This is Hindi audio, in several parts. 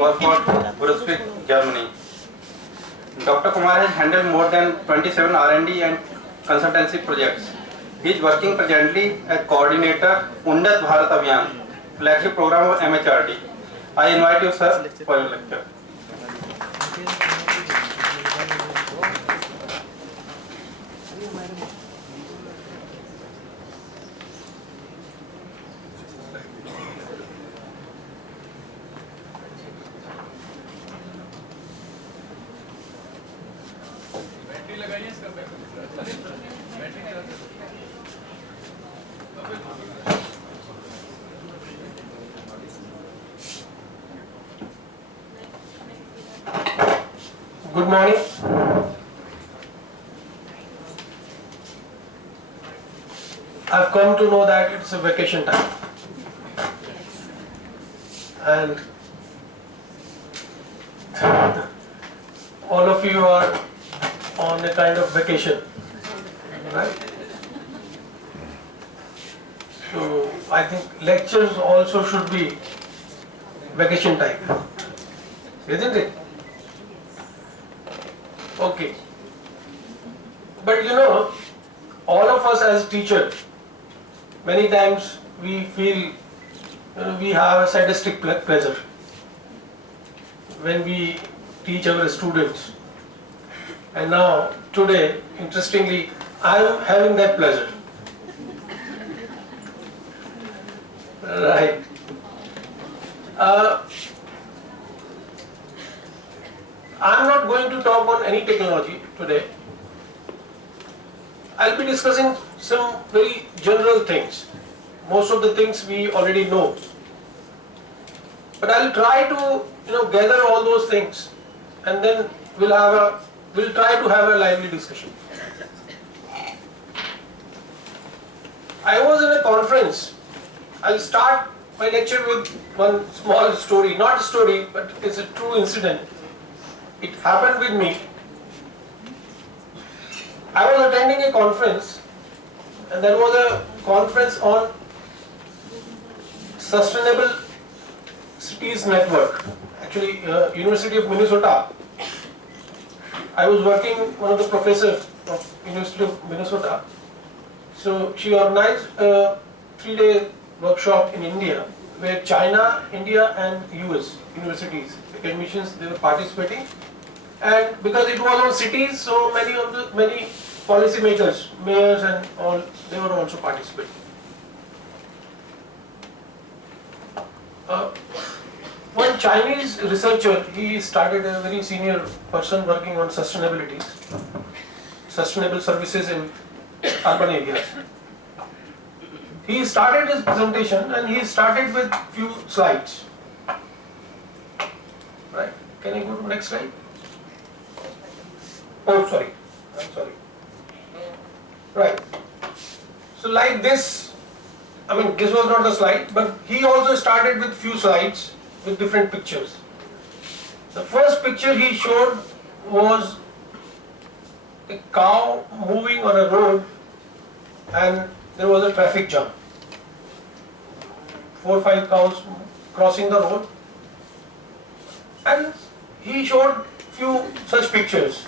Wolford, Brunswick, Germany. Dr. Kumar has handled more than 27 R&D and consultancy projects. He is working presently as coordinator Unnat Bharat Abhiyan, flagship program of MHRD. I invite you, sir, for your lecture. Good morning. I've come to know that it's a vacation time. And all of you are on a kind of vacation, right? So I think lectures also should be vacation time, isn't it? Okay. But you know, all of us as teachers, many times we feel we have a sadistic pleasure when we teach our students. And now, today, interestingly, I am having that pleasure. Right. I'm not going to talk on any technology today. I'll be discussing some very general things. Most of the things we already know. But I'll try to gather all those things, and then we'll try to have a lively discussion. I was in a conference. I'll start my lecture with one small story, not a story, but it's a true incident. It happened with me. I was attending a conference, and there was a conference on Sustainable Cities Network, actually University of Minnesota. I was working one of the professors of University of Minnesota. So she organized a 3-day workshop in India where China, India and US universities, academicians, they were participating. And because it was on cities, so many policy makers, mayors and all, they were also participating. One Chinese researcher, he started a very senior person working on sustainability, sustainable services in urban areas. He started his presentation and he started with few slides. Right? Can I go to the next slide? Oh, sorry. I'm sorry. Right. So like this, this was not the slide, but he also started with few slides with different pictures. The first picture he showed was a cow moving on a road and there was a traffic jam. 4 or 5 cows crossing the road, and he showed few such pictures.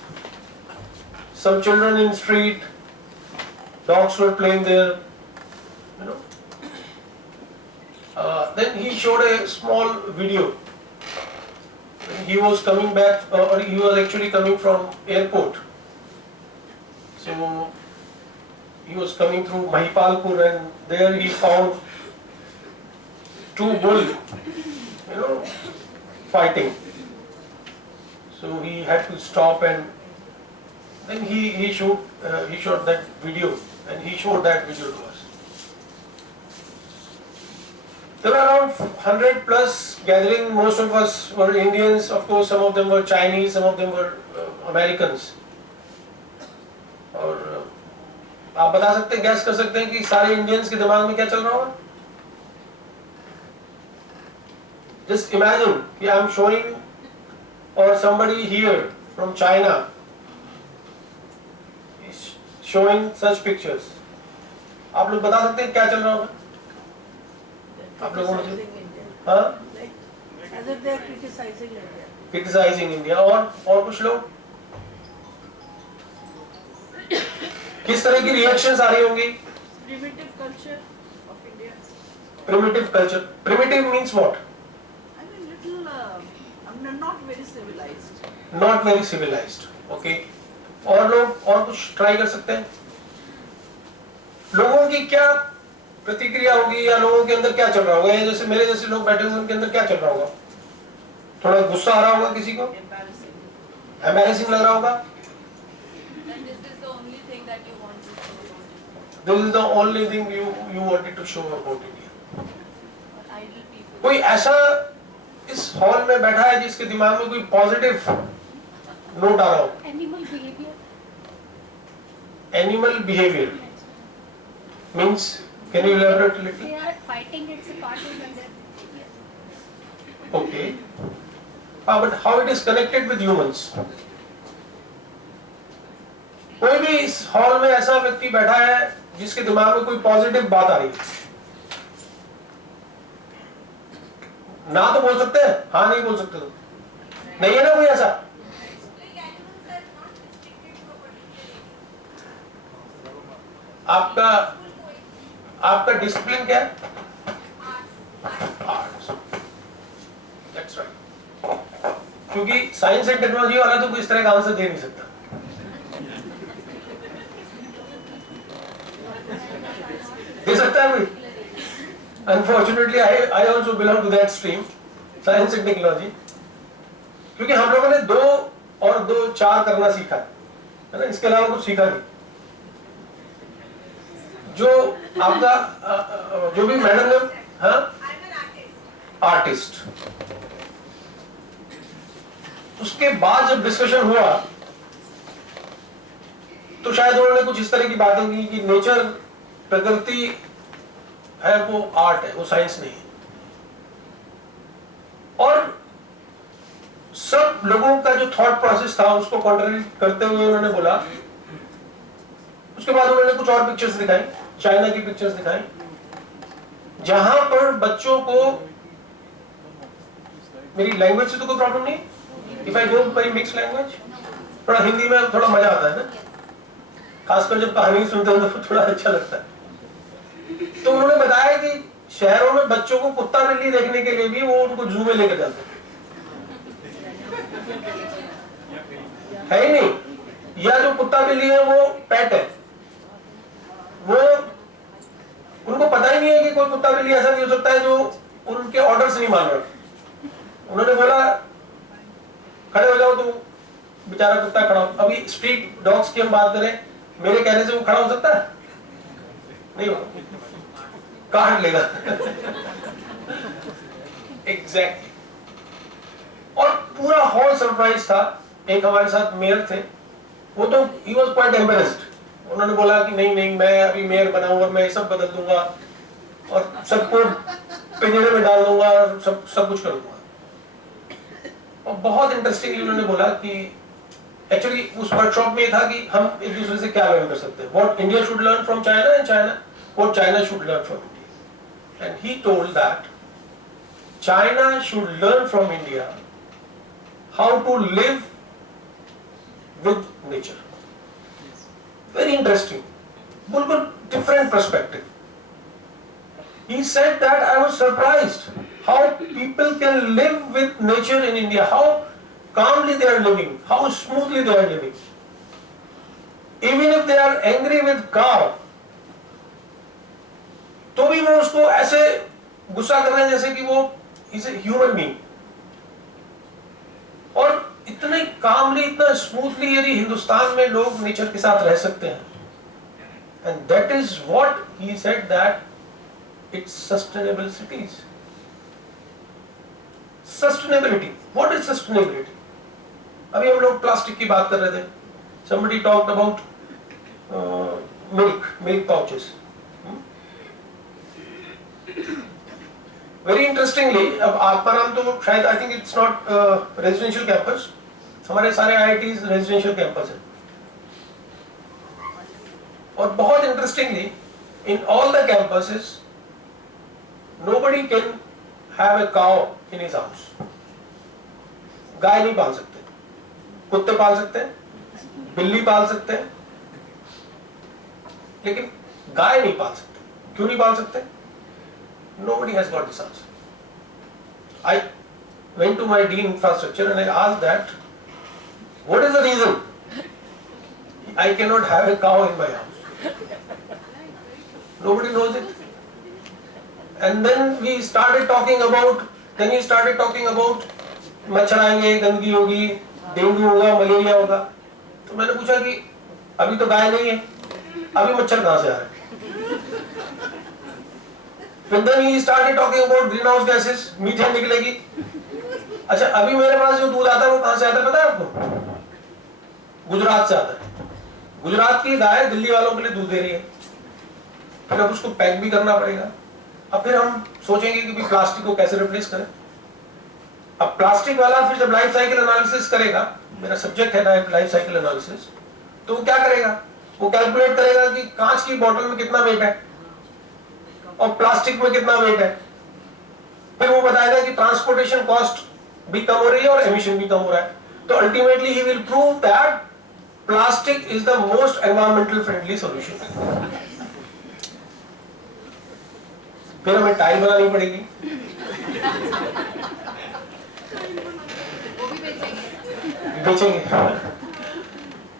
Some children in street, dogs were playing there, Then he showed a small video. He was coming back, or he was actually coming from airport. So he was coming through Mahipalpur, and there he found 2 bulls, fighting. So he had to stop, and then he showed that video, and he showed that video to us. There were around 100 plus gathering. Most of us were Indians. Of course, some of them were Chinese, some of them were Americans. और आप बता सकते हैं, गैस कर सकते हैं कि सारे इंडियंस के दिमाग में क्या चल रहा होगा? Just imagine कि I'm showing, or somebody here from China is showing such pictures. आप लोग बता सकते हैं क्या चल रहा होगा? आप लोगों ने हाँ? As if they are criticizing India. Criticizing India. और कुछ लोग किस तरह की रिएक्शंस आ रही होंगी? Primitive culture of India. Primitive culture, primitive means what? I mean, not very civilized. Not very civilized. Okay, और लोग और कुछ ट्राई कर सकते हैं? लोगों की क्या प्रतिक्रिया होगी या लोगों के अंदर क्या चल रहा होगा? जैसे मेरे जैसे लोग बैठे हुए उनके अंदर क्या चल रहा होगा? थोड़ा गुस्सा आ रहा होगा, किसी को Embarrassing. एम्बैरेसिंग लग रहा होगा। And this is the only thing that you want to show about India. This is the only thing you wanted to show about India. Or idle people. कोई ऐसा इस हॉल में बैठा है जिसके दिमाग में कोई पॉजिटिव नोट आ रहा हो? Animal behavior. Animal behaviour means, can you elaborate a little? They are fighting. It's a part of their behavior. Okay. But how it is connected with humans? कोई भी इस हॉल में ऐसा व्यक्ति बैठा है जिसके दिमाग में कोई पॉजिटिव बात आ रही है? ना तो बोल सकते हैं, हाँ नहीं बोल सकते तो नहीं है ना कोई ऐसा? आपका डिसिप्लिन क्या है? आर्ट्स। That's right. क्योंकि साइंस एंड टेक्नोलॉजी वाला तो कोई इस तरह का आंसर दे नहीं सकता। दे सकता है कोई? Unfortunately I also belong to that stream, science and technology. क्योंकि हम लोगों ने 2 और 2 4 करना सीखा है ना, इसके अलावा कुछ सीखा नहीं। जो आपका जो भी मैडम ने, हाँ, आर्टिस्ट, उसके बाद जब डिस्कशन हुआ तो शायद उन्होंने कुछ इस तरह की बातें की कि नेचर, प्रकृति है वो आर्ट है, वो साइंस नहीं है। और सब लोगों का जो थॉट प्रोसेस था उसको कॉन्ट्रडिक्ट करते हुए उन्होंने बोला। उसके बाद उन्होंने कुछ और पिक्चर्स दिखाई, चाइना की पिक्चर्स दिखाई, जहां पर बच्चों को, मेरी लैंग्वेज से तो कोई प्रॉब्लम नहीं, if I go by mix language, थोड़ा हिंदी में थोड़ा मजा आता है ना, खासकर जब कहानी सुनते हैं तो थोड़ा अच्छा लगता है। तो उन्होंने बताया कि शहरों में बच्चों को कुत्ता बिल्ली देखने के लिए भी वो उनको जू में लेकर जाते है ही नहीं, या जो कुत्ता बिल्ली है वो पेट है, वो उनको पता ही नहीं है कि कोई कुत्ता बिल्ली ऐसा भी हो सकता है जो उनके ऑर्डर्स नहीं मान रहा। उन्होंने बोला खड़े हो जाओ, तो बेचारा कुत्ता खड़ा हो। अभी स्ट्रीट डॉग्स की हम बात करें, मेरे कहने से वो खड़ा हो सकता है? नहीं हो, काट लेगा। एग्जैक्टली। और पूरा हॉल सरप्राइज था। एक हमारे साथ मेयर थे, वो तो ही वाज क्वाइट एम्बैरेस्ड। उन्होंने बोला कि नहीं नहीं, मैं अभी मेयर बना हूं और मैं सब बदल दूंगा और सबको पिंजरे में डाल दूंगा और सब कुछ करूंगा। और बहुत इंटरेस्टिंगली उन्होंने बोला कि एक्चुअली उस वर्कशॉप में था कि हम एक दूसरे से क्या लर्न कर सकते हैं, what India should learn from China and China what China should learn from India. And he told that China should learn from India how to live with nature. Very interesting, बिल्कुल different perspective. He said that I was surprised how people can live with nature in India, how calmly they are living, how smoothly they are living. Even if they are angry with cow, तो भी वो उसको ऐसे गुस्सा कर रहे हैं जैसे कि वो is a human being. और इतने calmly, इतना smoothly यदि हिंदुस्तान में लोग नेचर के साथ रह सकते हैं, and that is what he said that it's sustainable cities. Sustainability. What is sustainability? अभी हम लोग प्लास्टिक की बात कर रहे थे. Somebody talked about milk pouches. Very interestingly, अब आत्माराम तो शायद I think it's not residential campus. हमारे सारे IITs residential campus है. और बहुत interestingly, in all the campuses, nobody can have a cow in his house. गाय नहीं पाल सकते, कुत्ते पाल सकते हैं, बिल्ली पाल सकते हैं, लेकिन गाय नहीं पाल सकते। क्यों नहीं पाल सकते? Nobody has got this answer. I went to my dean infrastructure and I asked that, what is the reason I cannot have a cow in my house? Nobody knows it. And then he started talking about मच्छर आएंगे, गंदगी होगी, डेंगू होगा, मलेरिया होगा। तो मैंने पूछा कि अभी तो गाय नहीं है, अभी मच्छर कहां से आ रहे हैं? And then he started talking about greenhouse gases, methane निकलेगी। अच्छा, अभी मेरे पास जो दूध आता है वो कहां से आता है पता है आपको? गुजरात से आता है। गुजरात की गाय दिल्ली वालों के लिए दूध दे रही है, फिर अब उसको पैक भी करना पड़ेगा। अब फिर हम सोचेंगे कि भी प्लास्टिक को कैसे रिप्लेस करें। अब प्लास्टिक वाला फिर जब लाइफ साइकिल एनालिसिस करेगा, मेरा सब्जेक्ट है लाइफ साइकिल एनालिसिस, तो वो क्या करेगा? वो कैलकुलेट करेगा कि कांच की बोतल में कितना वेट है और प्लास्टिक में कितना वेट है। फिर वो बताएगा कि ट्रांसपोर्टेशन कॉस्ट भी कम हो रही है और एमिशन भी कम हो रहा है। तो ultimately he will prove that plastic is the most environmental friendly solution. फिर हमें टाइल बनानी पड़ेगी, वो भी बेचेंगे।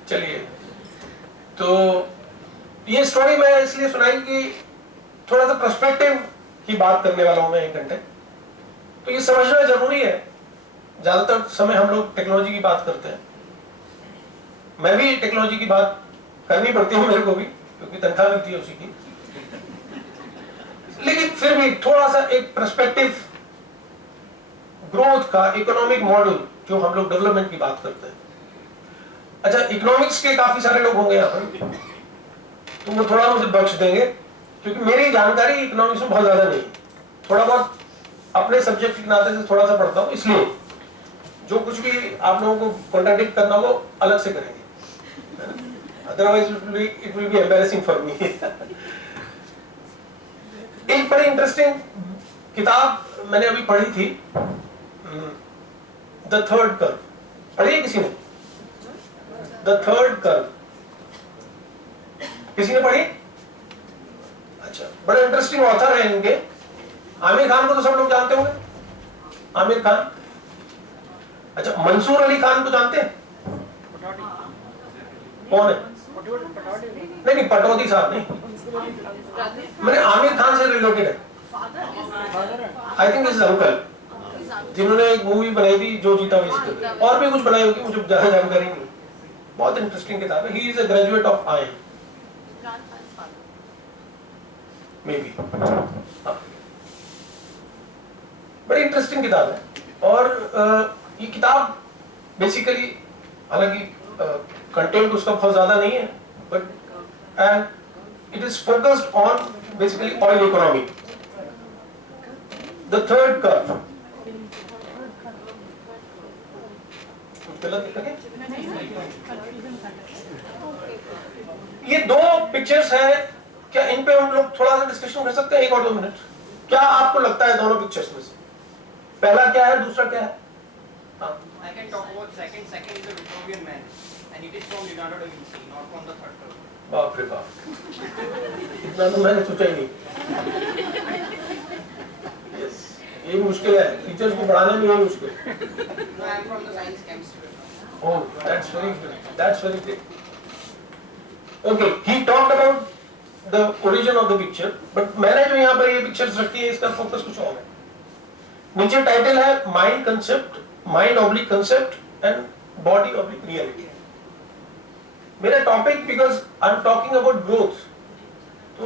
चलिए, तो ये स्टोरी मैं इसलिए सुनाई कि थोड़ा सा पर्सपेक्टिव की बात करने वाला हूं मैं 1 घंटे। तो ये समझना जरूरी है। ज्यादातर समय हम लोग टेक्नोलॉजी की बात करते हैं, मैं भी टेक्नोलॉजी की बात करनी पड़ती है मेरे को भी, क्योंकि तनख्वाह मिलती है उसी की। लेकिन फिर भी थोड़ा सा एक पर्सपेक्टिव ग्रोथ का, इकोनॉमिक मॉडल जो हम लोग डेवलपमेंट की बात करते हैं। अच्छा, इकोनॉमिक्स के काफी सारे लोग होंगे यहाँ पर, तो वो थोड़ा मुझे बख्श देंगे क्योंकि मेरी जानकारी इकोनॉमिक्स में बहुत ज्यादा नहीं है। थोड़ा बहुत अपने सब्जेक्ट के नाते से थोड़ा सा पढ़ता हूँ, इसलिए जो कुछ भी आप लोगों को कॉन्ट्राडिक्ट करना हो अलग से करेंगे, otherwise it will be embarrassing for me. एक बड़ी इंटरेस्टिंग किताब मैंने अभी पढ़ी थी, द थर्ड कर्व। पढ़ी है किसी ने? द थर्ड कर्व किसी ने पढ़ी? अच्छा, बड़ा इंटरेस्टिंग ऑथर है इनके। आमिर खान को तो सब लोग जानते होंगे, आमिर खान। अच्छा, मंसूर अली खान को जानते हैं? कौन है? नहीं, पटौदी साहब नहीं, मैंने आमिर खान से रिलेटेड है। आई थिंक इज अंकल, जिन्होंने एक मूवी बनाई थी जो जीता वही जीता, और भी कुछ बनाई होगी, मुझे ज्यादा जानकारी नहीं। बहुत इंटरेस्टिंग किताब है। He is a graduate of IIM may be. बड़ी इंटरेस्टिंग किताब है। और ये किताब बेसिकली, हालांकि कंटेंट उसका बहुत ज्यादा नहीं है, but and it is focused on basically oil economy. The third curve. ये 2 पिक्चर्स हैं, क्या इन पे हम लोग थोड़ा सा डिस्कशन कर सकते हैं 1 और 2 मिनट? क्या आपको लगता है दोनों पिक्चर्स में से पहला क्या है, दूसरा क्या है? I can talk about second. Second is a Vitruvian man, and it is from Leonardo da Vinci, not from the third curve. बाप रे बाप, इतना तो मैंने सोचा ही नहीं। yes, ये मुश्किल है, टीचर्स को पढ़ाने में ये मुश्किल। No, I am from the science chemistry. Oh, that's very good. That's very great. Okay, he talked about the origin of the picture, but मैंने जो यहाँ पर ये पिक्चर्स रखी है इसका फोकस कुछ और है। नीचे टाइटल है mind concept, mind oblique concept and body oblique reality. मेरा topic, because I am talking about growth, तो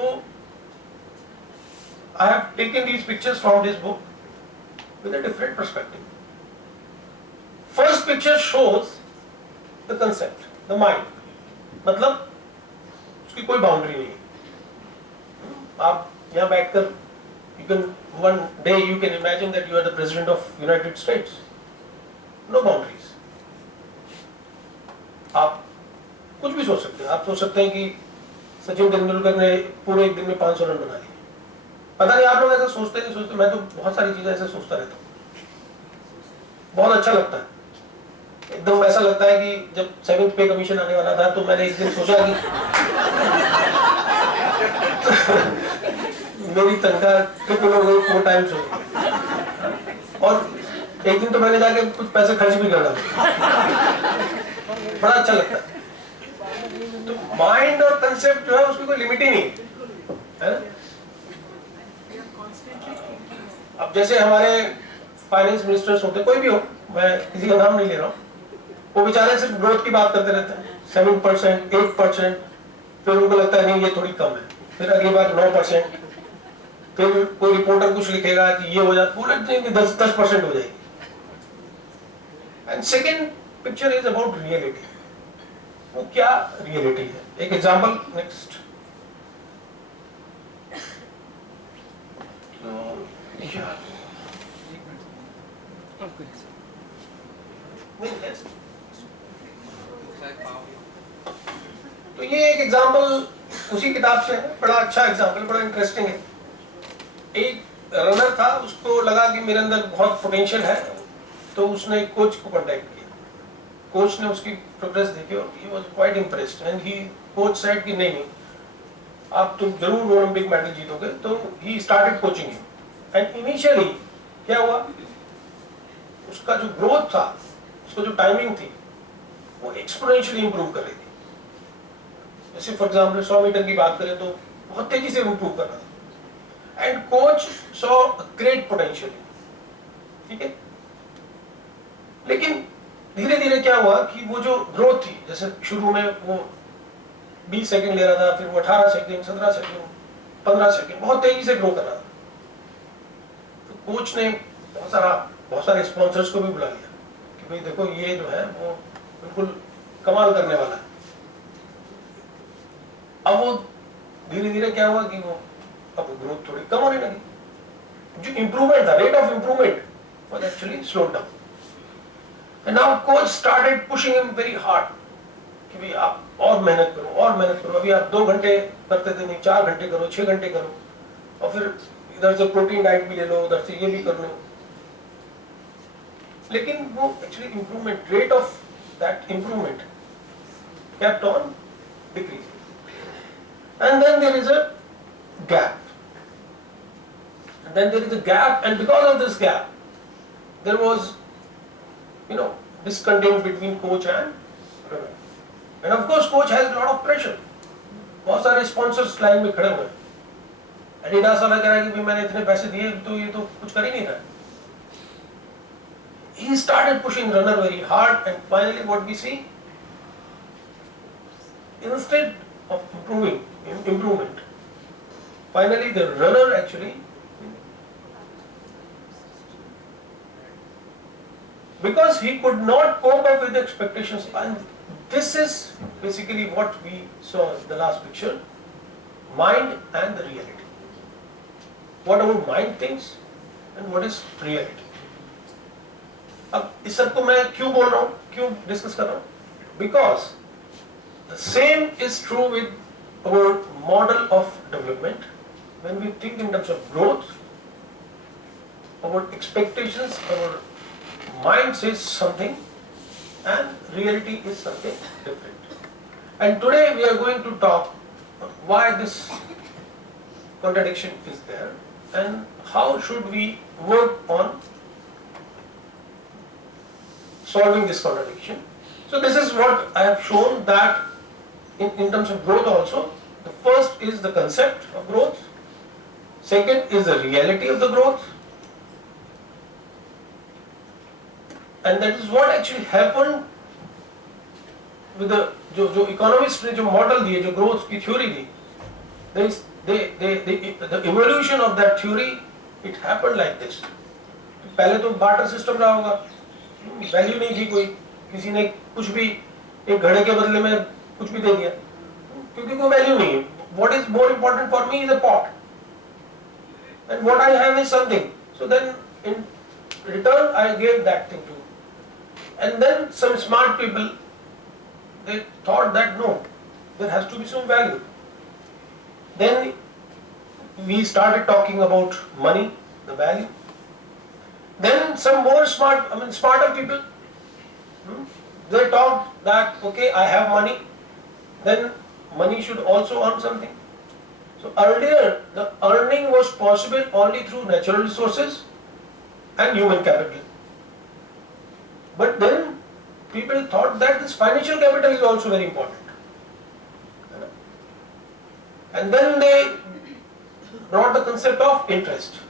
I have taken these pictures from this book with a different perspective. First picture shows the concept, the mind, मतलब उसकी कोई बाउंड्री नहीं है। आप यहाँ बैठकर you can one day you can imagine that you are the president of United States, no boundaries। आप कुछ भी सोच सकते हैं। आप सोच सकते हैं कि सचिन तेंदुलकर ने पूरे एक दिन में 500 रन बना लिए। पता नहीं आप लोग ऐसा सोचते नहीं सोचते, मैं तो बहुत सारी चीजें ऐसे सोचता रहता हूँ। बहुत अच्छा लगता है, एकदम ऐसा लगता है कि जब 7th पे कमीशन आने वाला था तो मैंने एक दिन सोचा कि मेरी तनख्वाह ट्रिपल हो गई 4 टाइम्स हो गई, और एक दिन तो मैंने जाके कुछ पैसे खर्च भी कर डाले, बड़ा अच्छा लगता है। तो माइंड और कंसेप्ट जो है उसकी कोई लिमिट ही नहीं है। अब जैसे हमारे फाइनेंस मिनिस्टर्स होते, कोई भी हो, मैं किसी का नाम नहीं ले रहा हूँ, वो बेचारे सिर्फ ग्रोथ की बात करते रहते हैं, 7%, 8%, फिर उनको लगता है नहीं ये थोड़ी कम है, फिर अगली बार 9%, फिर कोई रिपोर्टर कुछ लिखेगा कि ये हो जाता, वो लगते हैं कि 10% हो जाएगी। And second picture is about reality, वो क्या रियलिटी है। एक एग्जाम्पल नेक्स्ट, तो ये एक एग्जाम्पल उसी किताब से है, बड़ा अच्छा एग्जाम्पल, बड़ा इंटरेस्टिंग है। एक रनर था, उसको लगा कि मेरे अंदर बहुत पोटेंशियल है, तो उसने कोच को कांटेक्ट किया। कोच ने उसकी प्रोग्रेस देखी और he was quite impressed and he coach said कि नहीं आप तुम जरूर ओलंपिक मेडल जीतोगे, तो he started coaching him. And initially क्या हुआ, उसका जो ग्रोथ था, उसको जो टाइमिंग थी, वो एक्सपोनेंशियली इंप्रूव कर रही थी। जैसे फॉर एग्जाम्पल 100 मीटर की बात करें तो बहुत तेजी से इंप्रूव कर रहा था, and coach saw great potential, ठीक है। लेकिन धीरे धीरे क्या हुआ कि वो जो ग्रोथ थी, जैसे शुरू में वो 20 सेकंड ले रहा था, फिर वो 18 सेकंड, 17 सेकंड, 15 सेकंड, बहुत तेजी से ग्रो कर रहा था। तो कोच ने बहुत सारे स्पॉन्सर्स को भी बुला लिया कि भाई देखो ये जो है वो बिल्कुल कमाल करने वाला है। अब वो धीरे धीरे क्या हुआ कि वो अब ग्रोथ थोड़ी कम होने लगी, जो इंप्रूवमेंट था, rate of improvement was actually slowed down. And now coach started pushing him very hard कि भाई आप और मेहनत करो, और मेहनत करो, अभी आप 2 घंटे करते थे, नहीं 4 घंटे करो, 6 घंटे करो, और फिर इधर से प्रोटीन डाइट भी ले लो, उधर से ये भी कर लो। लेकिन वो actually improvement, rate of that improvement kept on decreasing. And then there is a gap. And because of this gap, there was, discontent between coach and runner. And of course, coach has a lot of pressure. बहुत सारे sponsors लाइन में खड़े हुए हैं। एडिडास वाला कह रहा है कि मैंने इतने पैसे दिए तो ये तो कुछ कर ही नहीं रहा। He started pushing runner very hard, and finally what we see, instead of improvement, finally the runner actually, because he could not cope up with the expectations, and this is basically what we saw in the last picture, mind and the reality. What our mind thinks and what is reality. अब इस सब को मैं क्यों बोल रहा हूँ, क्यों डिस्कस कर रहा हूँ? Because the same is true with our model of development. When we think in terms of growth, our expectations, our mind says something and reality is something different. And today we are going to talk why this contradiction is there and how should we work on solving this contradiction. So this is what I have shown, that in terms of growth also, the first is the concept of growth, second is the reality of the growth, and that is what actually happened with the जो economists ने जो model दिए, जो growth की theory the, the evolution of that theory, it happened like this. पहले तो barter system रहा होगा, वैल्यू नहीं थी कोई, किसी ने कुछ भी एक घड़े के बदले में कुछ भी दे दिया, क्योंकि कोई वैल्यू नहीं है. What is more important for me is a pot, and what I have is something. So then in return I gave that thing to you. And then some smart people, they thought that no, there has to be some value. Then we started talking about money, the value. Then some more smarter people, they talked that, okay, I have money, then money should also earn something. So earlier, the earning was possible only through natural resources and human capital. But then people thought that this financial capital is also very important. And then they brought the concept of interest.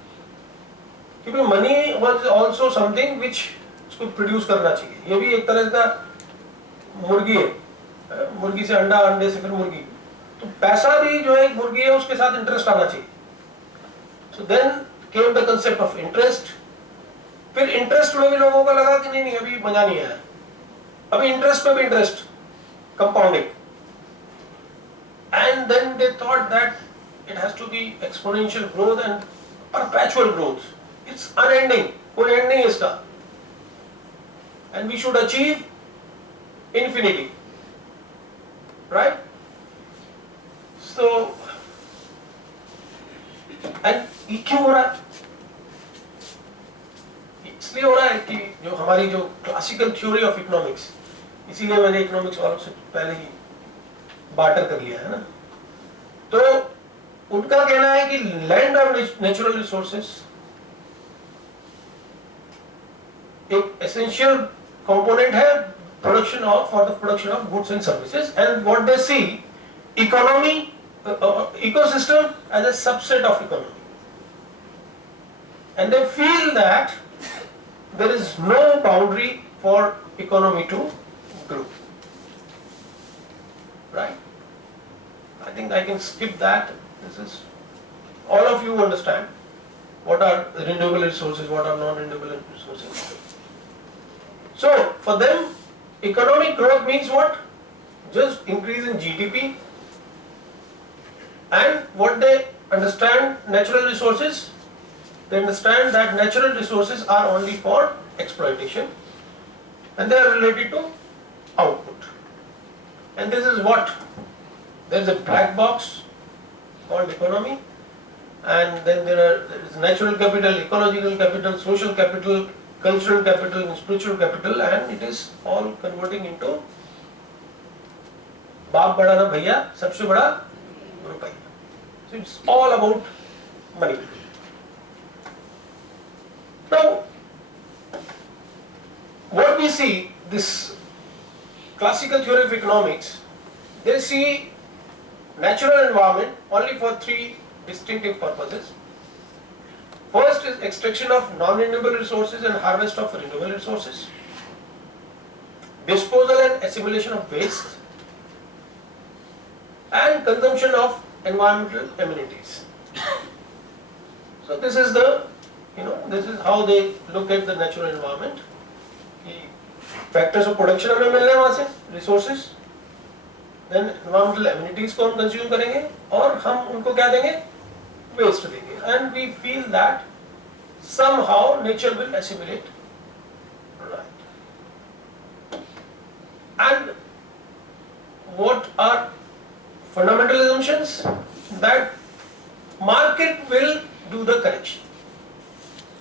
Because money was also something which उसको produce करना चाहिए. ये भी एक तरह का मुर्गी है. मुर्गी से अंडा, अंडे से फिर मुर्गी. तो पैसा भी जो है एक मुर्गी है, उसके साथ इंटरेस्ट आना चाहिए. So then came the concept of interest. फिर इंटरेस्ट में भी लोगों को लगा कि नहीं अभी मजा नहीं आया. अभी इंटरेस्ट में भी interest, compounding. And then they thought that it has to be exponential growth and perpetual growth. It's unending. कोई end नहीं है इसका. And we should achieve infinity. Right? So, and ये क्यों हो रहा है? इसलिए हो रहा है कि जो हमारी जो क्लासिकल थ्योरी ऑफ इकोनॉमिक्स, इसीलिए मैंने इकोनॉमिक्स वालों से पहले ही बार्टर कर लिया है ना. तो उनका कहना है कि लैंड और नेचुरल रिसोर्सेस एक एसेंशियल कंपोनेंट है production of for the production of goods and services, and what they see economy ecosystem as a subset of economy, and they feel that there is no boundary for economy to grow. Right? I think I can skip that. This is, all of you understand what are renewable resources, what are non-renewable resources. So for them, economic growth means what? Just increase in GDP. And what they understand natural resources, they understand that natural resources are only for exploitation and they are related to output. And this is what? There is a black box called economy, and then there is natural capital, ecological capital, social capital, cultural capital and spiritual capital, and it is all converting into बाप बड़ा ना भैया सबसे बड़ा रुपया. So it's all about money. Now, what we see, this classical theory of economics, they see natural environment only for three distinctive purposes. First is extraction of non-renewable resources and harvest of renewable resources, disposal and assimilation of waste, and consumption of environmental amenities. So this is the, this is how they look at the natural environment. Factors of production हमें मिल रहे हैं वहाँ से, resources, then environmental amenities को हम consume करेंगे और हम उनको क्या देंगे? Waste देंगे. And we feel that somehow nature will assimilate. Right. And what are fundamental assumptions? That market will do the correction.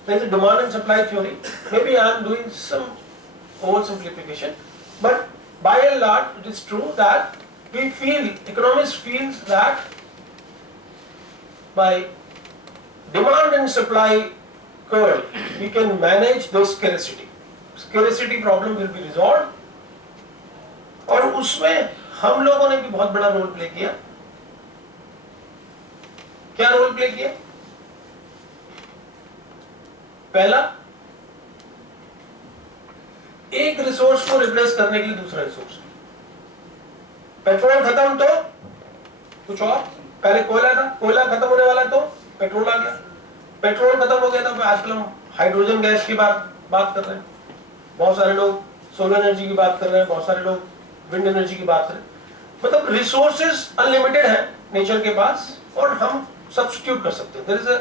There is a demand and supply theory. Maybe I am doing some oversimplification, but by and large it is true that we feel, economists feels that by demand and supply curve we can manage the scarcity. Scarcity problem will be resolved, और उसमें हम लोगों ने भी बहुत बड़ा रोल प्ले किया. क्या रोल प्ले किया? पहला, एक रिसोर्स को रिप्लेस करने के लिए दूसरा रिसोर्स. पेट्रोल खत्म तो कुछ और, पहले कोयला था, कोयला खत्म होने वाला तो पेट्रोल आ गया. पेट्रोल खत्म हो गया तो आजकल हम हाइड्रोजन गैस की बात कर रहे हैं. बहुत सारे लोग सोलर एनर्जी की बात कर रहे हैं, बहुत सारे लोग विंड एनर्जी की बात कर रहे हैं. मतलब रिसोर्सेज अनलिमिटेड है नेचर के पास और हम सब्स्टिट्यूट कर सकते हैं. There is a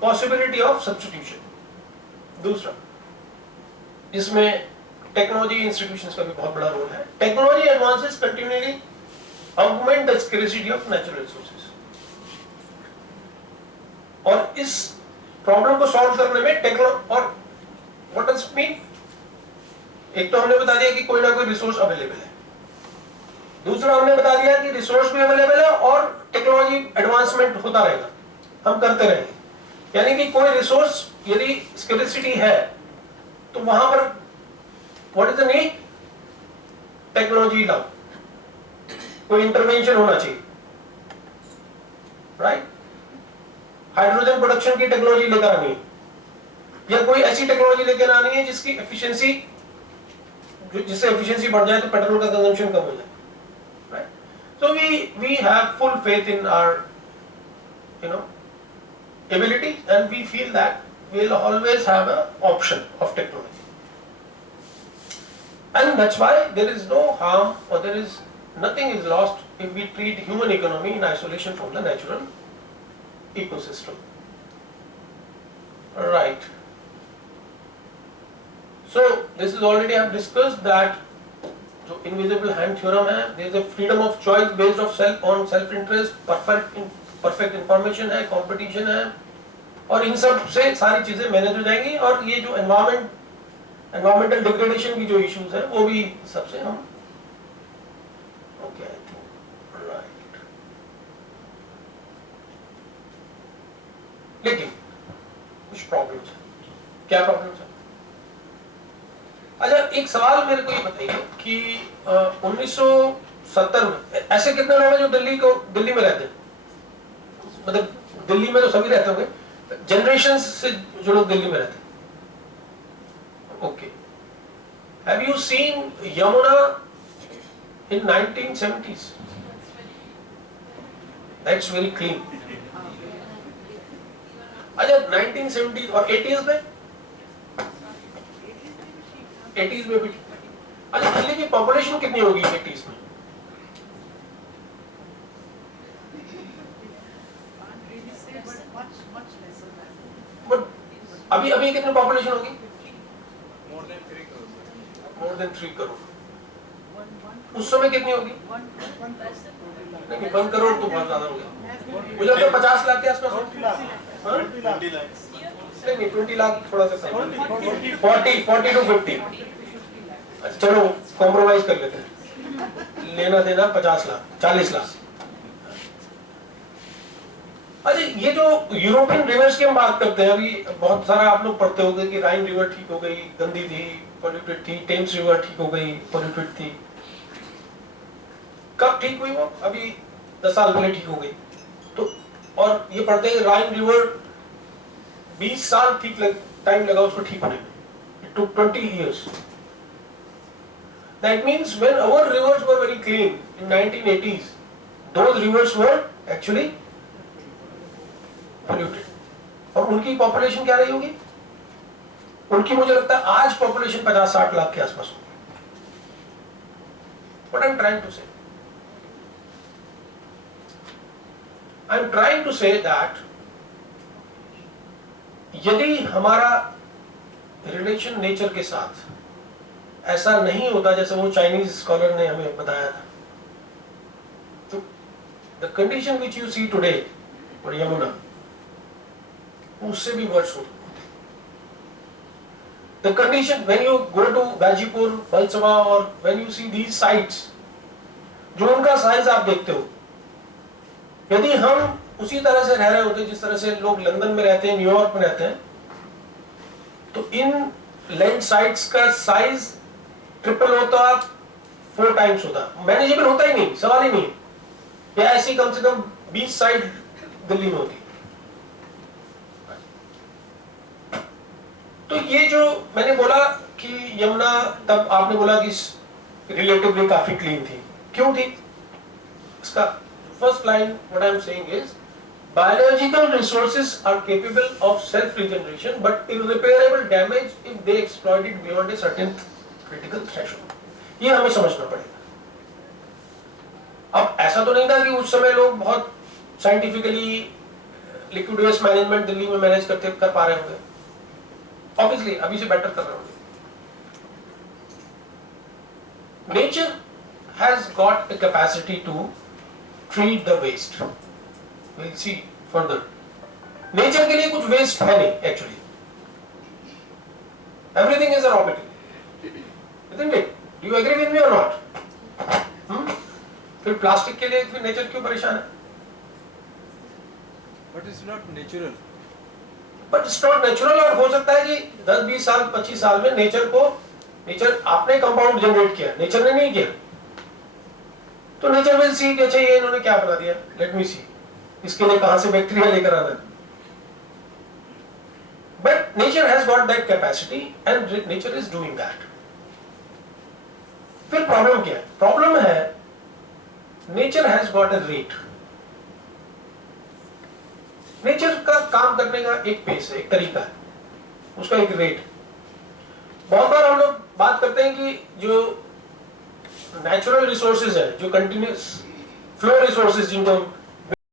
possibility of substitution. दूसरा, इसमें टेक्नोलॉजी इंस्टीट्यूशंस का भी बहुत बड़ा रोल है. Technology advances continually augment the scarcity of natural resources, और इस प्रॉब्लम को सॉल्व करने में और व्हाट डज इट मीन? एक तो हमने बता दिया कि कोई ना कोई रिसोर्स अवेलेबल है, दूसरा हमने बता दिया कि रिसोर्स भी अवेलेबल है और टेक्नोलॉजी एडवांसमेंट होता रहेगा, हम करते रहेंगे। यानी कि कोई रिसोर्स यदि स्कैर्सिटी है तो वहां पर what is the need? Technology लाओ, कोई इंटरवेंशन होना चाहिए, राइट? हाइड्रोजन प्रोडक्शन की टेक्नोलॉजी लेकर आनी है, या कोई ऐसी टेक्नोलॉजी लेकर आनी है जिसकी एफिशिएंसी, जिससे एफिशिएंसी बढ़ जाए तो पेट्रोल का कंजम्पशन कम हो जाए, right? So we have full faith in our ability, and we feel that we'll always have an option of technology, and that's why there is no harm or there is nothing is lost if we treat human economy in isolation from the natural ecosystem. Right. So this is already I have discussed that जो invisible hand theorem है, there is a freedom of choice based on self interest, perfect information है, competition है, और इन सब से सारी चीजें मैनेज हो जाएंगी, और ये जो एनवायरमेंटल डिग्रेडेशन की जो इश्यूज है वो भी सबसे हम ओके आई थिंक राइट। लेकिन कुछ प्रॉब्लम्स है। क्या प्रॉब्लम्स है? अच्छा, एक सवाल मेरे को ये बताइए कि 1970 में ऐसे कितने लोग हैं जो दिल्ली में रहते हैं? मतलब दिल्ली में तो सभी रहते होंगे, जनरेशन से जो लोग दिल्ली में रहते हैं। Okay, have you seen Yamuna in 1970s? That's very clean. अच्छा, 1970s और 80s में? 80s में भी। अच्छा, दिल्ली की पॉपुलेशन कितनी होगी 80s में? बट अभी कितनी पॉपुलेशन होगी? More than 3 crore. उस समय कितनी होगी? नहीं, 1 करोड़ तो बहुत ज्यादा हो गया। मुझे लगता है 50 लाख के आसपास होगी। नहीं, 20 लाख थोड़ा सा कम। 40 to 50। अच्छा, चलो कॉम्प्रोमाइज कर लेते हैं, लेना देना 50 लाख, 40 लाख। अच्छा, ये जो यूरोपियन रिवर्स की हम बात करते हैं, अभी बहुत सारा आप लोग पढ़ते होंगे कि राइन रिवर ठीक हो गई, गंदी थी, पोल्यूटेड थी, टेम्स रिवर ठीक हो गई, पोल्यूटेड थी। कब ठीक हुई वो? अभी 10 साल पहले ठीक हो गई। तो और ये पढ़ते हैं राइन रिवर 20 साल टाइम लगा उसको ठीक होने में। It took 20 years. That means when our rivers were very clean in 1980s, those rivers were actually polluted. और उनकी पॉपुलेशन क्या रही होगी? उनकी मुझे लगता है आज पॉपुलेशन 50-60 लाख के आसपास होगी। What I'm trying to say? I'm trying to say that यदि हमारा रिलेशन नेचर के साथ ऐसा नहीं होता जैसे वो चाइनीज स्कॉलर ने हमें बताया था, तो the condition which you see today और यमुना उससे भी वर्ष होता। The condition when you go to Ghazipur, Bhalswa और when you see these sites, जो उनका साइज आप देखते हो, यदि हम उसी तरह से रह रहे होते जिस तरह से लोग लंदन में रहते हैं, न्यूयॉर्क में रहते हैं, तो इन लैंड साइट्स का साइज ट्रिपल होता, 4 टाइम्स होता, मैनेजेबल होता ही नहीं, सवाल ही नहीं है। या ऐसी कम से कम 20 साइट दिल्ली में होती। तो ये जो मैंने बोला कि यमुना, तब आपने बोला कि रिलेटिवली काफी क्लीन थी, क्यों थी? इसका first line what I am saying is biological resources are capable of self regeneration but irreparable damage if they exploit it beyond a certain critical threshold. ये हमें समझना पड़ेगा। अब ऐसा तो नहीं था कि उस समय लोग बहुत scientifically liquid waste management Delhi में मैनेज कर पा रहे होंगे, ऑब्वियसली अभी से बेटर कर रहे होंगे। Nature has got a capacity to treat the waste. We'll see further. Nature के लिए कुछ वेस्ट है नहीं actually. Everything is a raw material, isn't it? Do you agree with me or not? फिर प्लास्टिक के लिए फिर नेचर क्यों परेशान है? But it's not natural. But it's not natural. और हो सकता है कि 10-20 साल 25 साल में नेचर आपने कंपाउंड जनरेट किया, नेचर ने नहीं किया। तो नेचर विल सी कि अच्छा ये इन्होंने क्या बना दिया, लेट मी सी इसके लिए कहां से बैक्टीरिया लेकर आना है। But nature has got that capacity and nature is doing that. फिर प्रॉब्लम क्या है? प्रॉब्लम है nature has got a rate. Nature का काम करने का एक पेस है, एक तरीका है, उसका एक रेट। बहुत बार हम लोग बात करते हैं कि जो नेचुरल रिसोर्सेज है, जो कंटिन्यूस फ्लो रिसोर्सेज जिनको हम